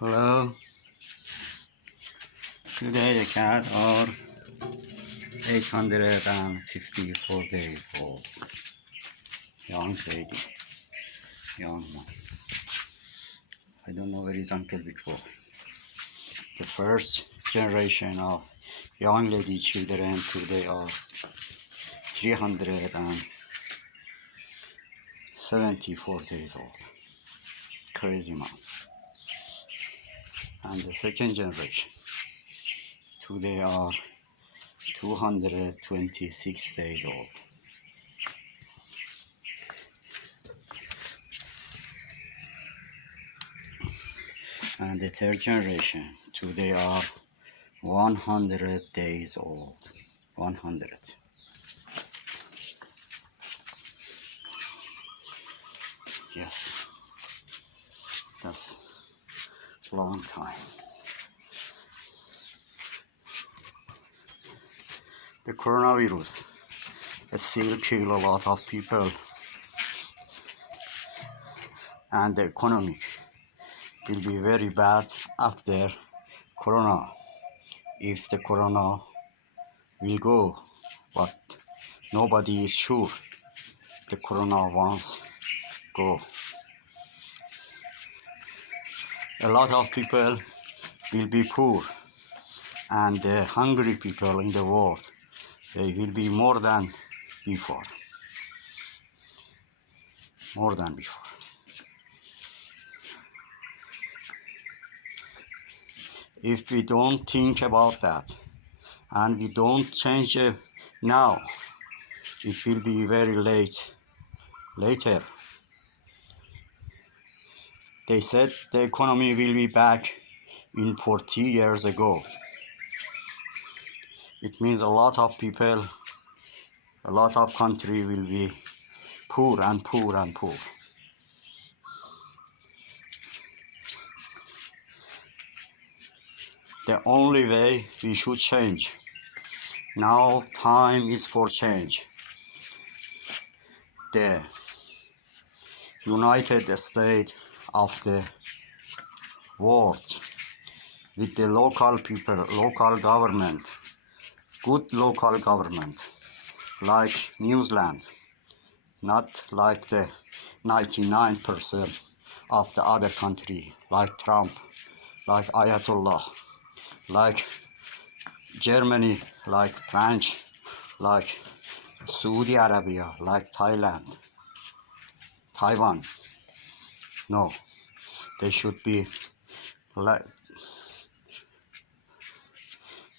Hello. Today the cat are 854 days old. Young lady. Young one. I don't know where is Uncle Victor. The first generation of young lady children today are 374 days old. Crazy man. And the second generation today are 226 days old. And the third generation today are 100 days old. 100. Yes, that's a long time. The coronavirus still kill a lot of people, and the economic will be very bad after corona, if the corona will go, but nobody is sure the corona wants go. A lot of people will be poor, and the hungry people in the world, they will be more than before. More than before. If we don't think about that and we don't change it now, it will be very late. Later. They said the economy will be back in 40 years ago. It means a lot of people, a lot of country will be poor and poor and poor. The only way we should change. Now time is for change. The United States of the world, with the local people, local government, good local government, like New Zealand, not like the 99% of the other country, like Trump, like Ayatollah, like Germany, like France, like Saudi Arabia, like Thailand, Taiwan. No, they should be like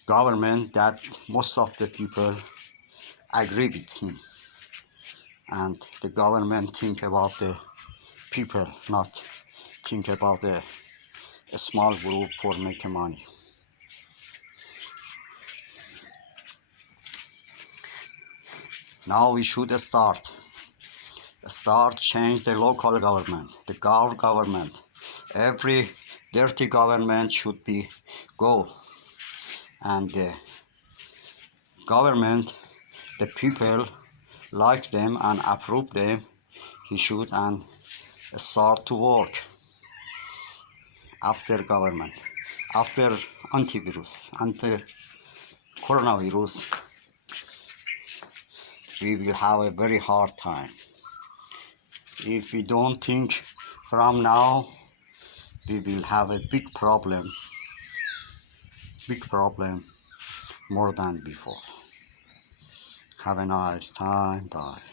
government that most of the people agree with him, and the government think about the people, not think about a small group for making money. Now we should start change the local government, the government. Every dirty government should be go, and the government, the people like them and approve them, he should and start to work after government, after coronavirus, we will have a very hard time. If we don't think from now, we will have a big problem more than before. Have a nice time. Bye.